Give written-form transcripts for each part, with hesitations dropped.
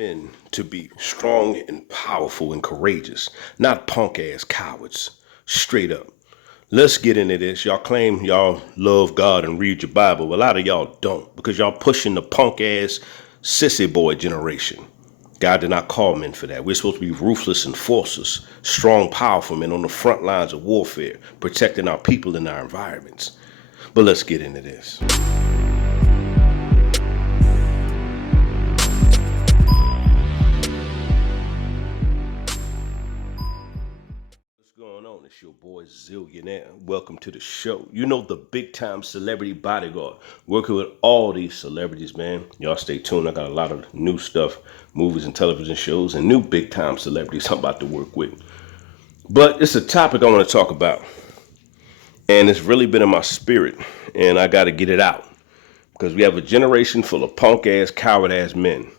men to be strong and powerful and courageous, not punk ass cowards. Straight up. Let's get into this. Y'all claim y'all love God and read your Bible. Well, a lot of y'all don't because y'all pushing the punk ass sissy boy generation. God did not call men for that. We're supposed to be ruthless enforcers, strong, powerful men on the front lines of warfare, protecting our people and our environments. But let's get into this. It's your boy Zillionaire. Welcome to the show. You know, the big time celebrity bodyguard. Working with all these celebrities, man. Y'all stay tuned. I got a lot of new stuff, movies and television shows, and new big time celebrities I'm about to work with. But it's a topic I want to talk about. And it's really been in my spirit. And I got to get it out. Because we have a generation full of punk ass, coward ass men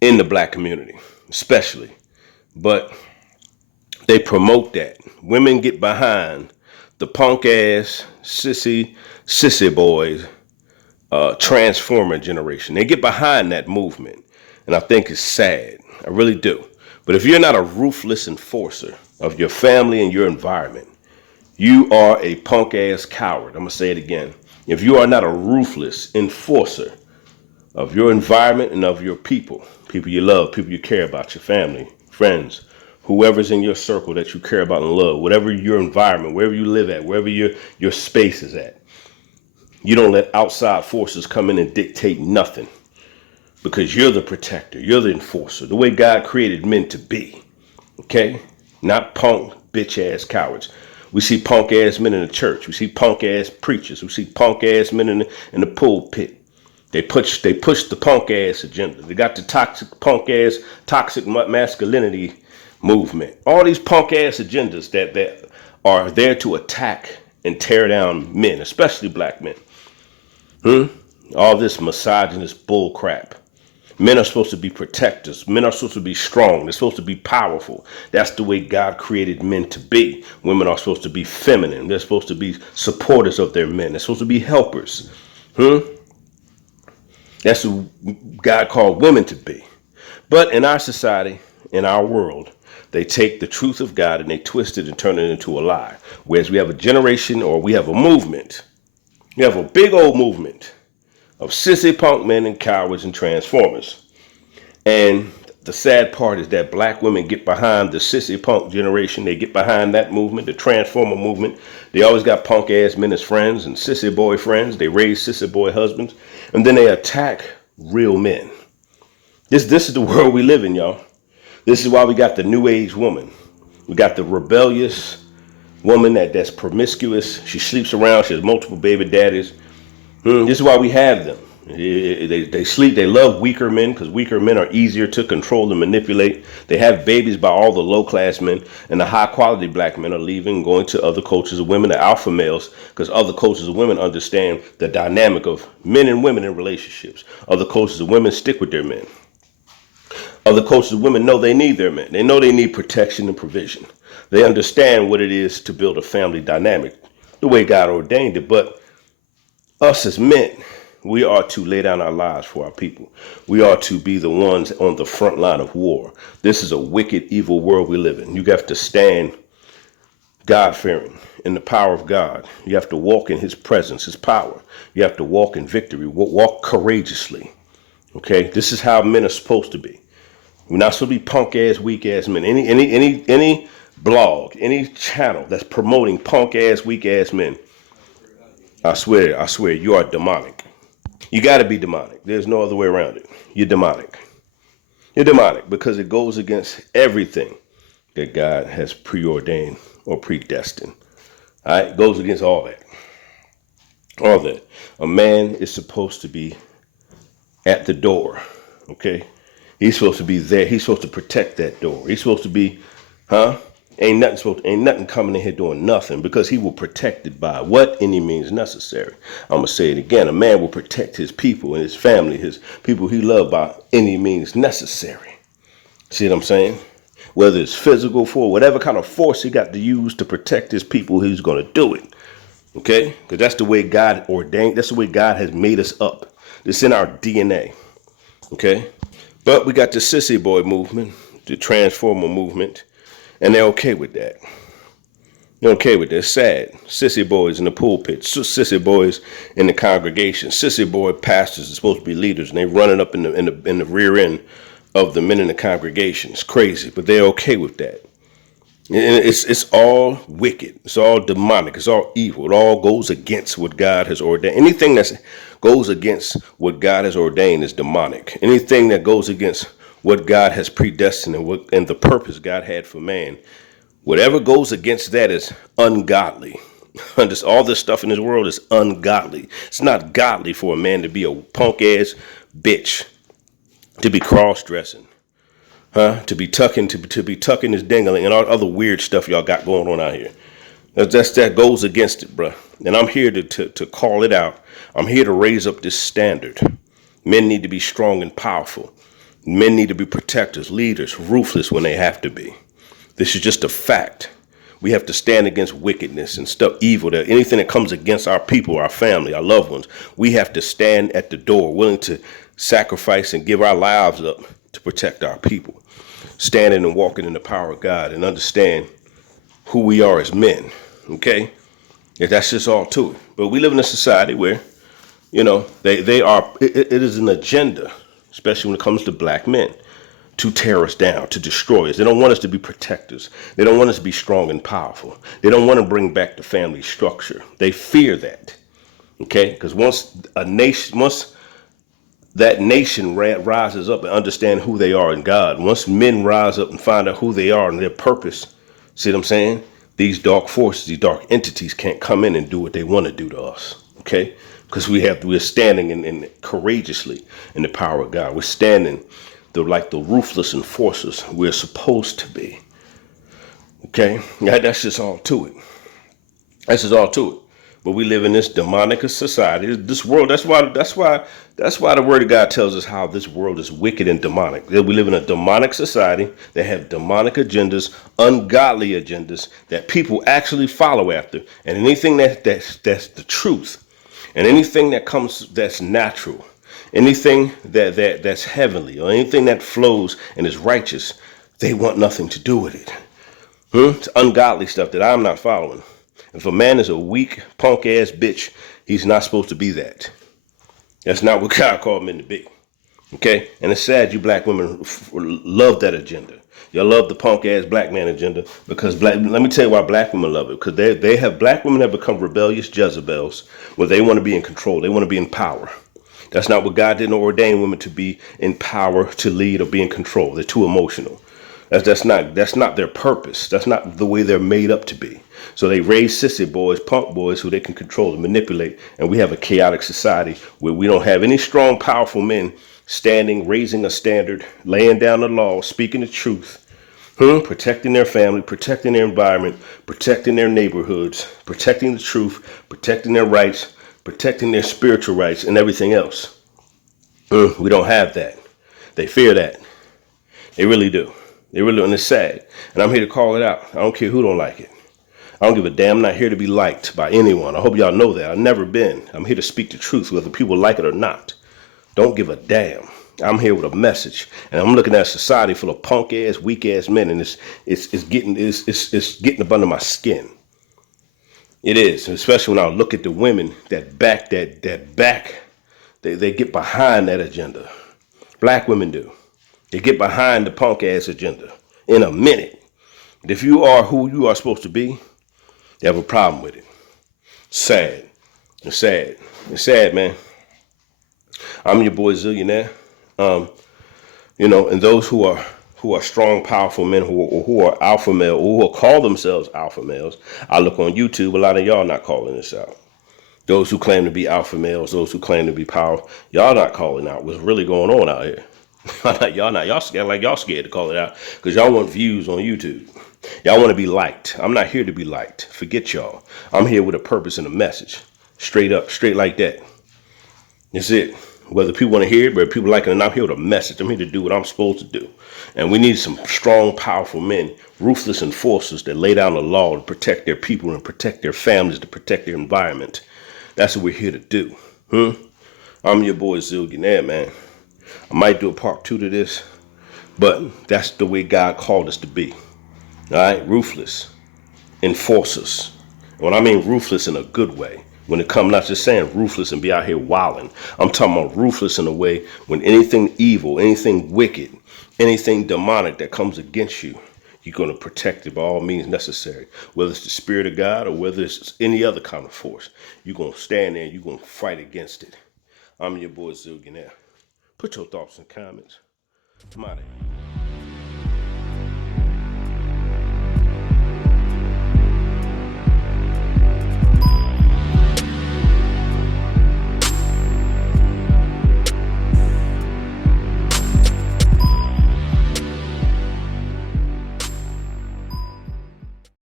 in the black community, especially. But they promote that. Women get behind the punk ass, sissy boys, transformer generation. They get behind that movement. And I think it's sad. I really do. But if you're not a ruthless enforcer of your family and your environment, you are a punk ass coward. I'm going to say it again. If you are not a ruthless enforcer of your environment and of your people you love, people you care about, your family, friends, whoever's in your circle that you care about and love, whatever your environment, wherever you live at, wherever your space is at. You don't let outside forces come in and dictate nothing because you're the protector. You're the enforcer, the way God created men to be. Okay? Not punk, bitch ass cowards. We see punk ass men in the church. We see punk ass preachers. We see punk ass men in the pulpit. They push the punk ass agenda. They got the toxic masculinity movement. All these punk ass agendas that are there to attack and tear down men, especially black men. All this misogynist bull crap. Men are supposed to be protectors. Men are supposed to be strong. They're supposed to be powerful. That's the way God created men to be. Women are supposed to be feminine. They're supposed to be supporters of their men. They're supposed to be helpers. That's who God called women to be. But in our society, in our world, they take the truth of God and they twist it and turn it into a lie. Whereas we have a generation, or we have a movement. We have a big old movement of sissy punk men and cowards and transformers. And the sad part is that black women get behind the sissy punk generation. They get behind that movement, the transformer movement. They always got punk ass men as friends and sissy boy friends. They raise sissy boy husbands. And then they attack real men. This is the world we live in, y'all. This is why we got the new age woman. We got the rebellious woman that's promiscuous. She sleeps around. She has multiple baby daddies. This is why we have them. They love weaker men because weaker men are easier to control and manipulate. They have babies by all the low class men, and the high quality black men are leaving, going to other cultures of women, the alpha males, because other cultures of women understand the dynamic of men and women in relationships. Other cultures of women stick with their men. Other cultures of women know they need their men. They know they need protection and provision. They understand what it is to build a family dynamic, the way God ordained it. But us as men, we are to lay down our lives for our people. We are to be the ones on the front line of war. This is a wicked, evil world we live in. You have to stand God-fearing in the power of God. You have to walk in his presence, his power. You have to walk in victory, walk courageously. Okay? This is how men are supposed to be. We're not supposed to be punk ass, weak ass men. Any blog, any channel that's promoting punk ass, weak ass men, I swear, you are demonic. You got to be demonic. There's no other way around it. You're demonic. You're demonic because it goes against everything that God has preordained or predestined. All right? It goes against all that. All that. A man is supposed to be at the door. Okay? He's supposed to be there. He's supposed to protect that door. He's supposed to be, Ain't nothing coming in here doing nothing because he will protect it by what any means necessary. I'm going to say it again. A man will protect his people and his family, his people he loves by any means necessary. See what I'm saying? Whether it's physical force, whatever kind of force he got to use to protect his people, he's going to do it. Okay? Because that's the way God ordained. That's the way God has made us up. It's in our DNA. Okay? But we got the sissy boy movement, the transformer movement, and they're okay with that. They're okay with that. It's sad. Sissy boys in the pulpit, sissy boys in the congregation, sissy boy pastors are supposed to be leaders, and they running up in the rear end of the men in the congregation. It's crazy, but they're okay with that. And it's all wicked. It's all demonic. It's all evil. It all goes against what God has ordained. Anything that goes against what God has ordained is demonic. Anything that goes against what God has predestined and the purpose God had for man, whatever goes against that is ungodly. All this stuff in this world is ungodly. It's not godly for a man to be a punk ass bitch, to be cross dressing, to be tucking his dingling and all other weird stuff y'all got going on out here. That goes against it, bruh. And I'm here to call it out. I'm here to raise up this standard. Men need to be strong and powerful. Men need to be protectors, leaders, ruthless when they have to be. This is just a fact. We have to stand against wickedness and stuff, evil, that anything that comes against our people, our family, our loved ones. We have to stand at the door, willing to sacrifice and give our lives up to protect our people. Standing and walking in the power of God and understand who we are as men. Okay? Yeah, that's just all to it. But we live in a society where, it is an agenda, especially when it comes to black men, to tear us down, to destroy us. They don't want us to be protectors. They don't want us to be strong and powerful. They don't want to bring back the family structure. They fear that. Okay? Because once that nation rises up and understand who they are in God, once men rise up and find out who they are and their purpose, see what I'm saying? These dark forces, these dark entities can't come in and do what they want to do to us. Okay? Because we're standing in courageously in the power of God. We're standing like the ruthless enforcers we're supposed to be. Okay? That's just all to it. That's just all to it. But we live in this demonic society, this world. That's why the word of God tells us how this world is wicked and demonic. We live in a demonic society that have demonic agendas, ungodly agendas that people actually follow after. And anything that's the truth, and anything that comes that's natural, anything that's heavenly, or anything that flows and is righteous, they want nothing to do with it. It's ungodly stuff that I'm not following. If a man is a weak, punk ass bitch, he's not supposed to be that. That's not what God called men to be. Okay? And it's sad you black women love that agenda. Y'all love the punk ass black man agenda because let me tell you why black women love it. Because black women have become rebellious Jezebels where they want to be in control. They want to be in power. That's not what God didn't ordain women to be, in power, to lead, or be in control. They're too emotional. That's not their purpose. That's not the way they're made up to be. So they raise sissy boys, punk boys, who they can control and manipulate. And we have a chaotic society where we don't have any strong, powerful men standing, raising a standard, laying down the law, speaking the truth, protecting their family, protecting their environment, protecting their neighborhoods, protecting the truth, protecting their rights, protecting their spiritual rights, and everything else. We don't have that. They fear that. They really do. They really do, and it's sad. And I'm here to call it out. I don't care who don't like it. I don't give a damn. I'm not here to be liked by anyone. I hope y'all know that. I've never been. I'm here to speak the truth, whether people like it or not. Don't give a damn. I'm here with a message, and I'm looking at a society full of punk ass, weak ass men, and it's getting up under my skin. It is, especially when I look at the women that back, they get behind that agenda. Black women do. They get behind the punk ass agenda in a minute. But if you are who you are supposed to be, they have a problem with it. Sad. It's sad. It's sad, man. I'm your boy Zillionaire. And those who are strong, powerful men who are alpha male, or who call themselves alpha males. I look on YouTube, a lot of y'all not calling this out. Those who claim to be alpha males, those who claim to be power, y'all not calling out what's really going on out here. Y'all scared, like y'all scared to call it out because y'all want views on YouTube. Y'all want to be liked. I'm not here to be liked. Forget y'all. I'm here with a purpose and a message. Straight up, straight like that. That's it. Whether people want to hear it, whether people like it or not, I'm here with a message. I'm here to do what I'm supposed to do. And we need some strong, powerful men, ruthless enforcers that lay down the law to protect their people and protect their families, to protect their environment. That's what we're here to do. I'm your boy Zillionaire, man. I might do a part 2 to this, but that's the way God called us to be. All right, ruthless enforcers. When I mean ruthless in a good way, when it comes, not just saying ruthless and be out here wilding. I'm talking about ruthless in a way when anything evil, anything wicked, anything demonic that comes against you, you're going to protect it by all means necessary. Whether it's the spirit of God or whether it's any other kind of force, you're going to stand there and you're going to fight against it. I'm your boy Zillionaire. Put your thoughts in the comments. I'm out of here.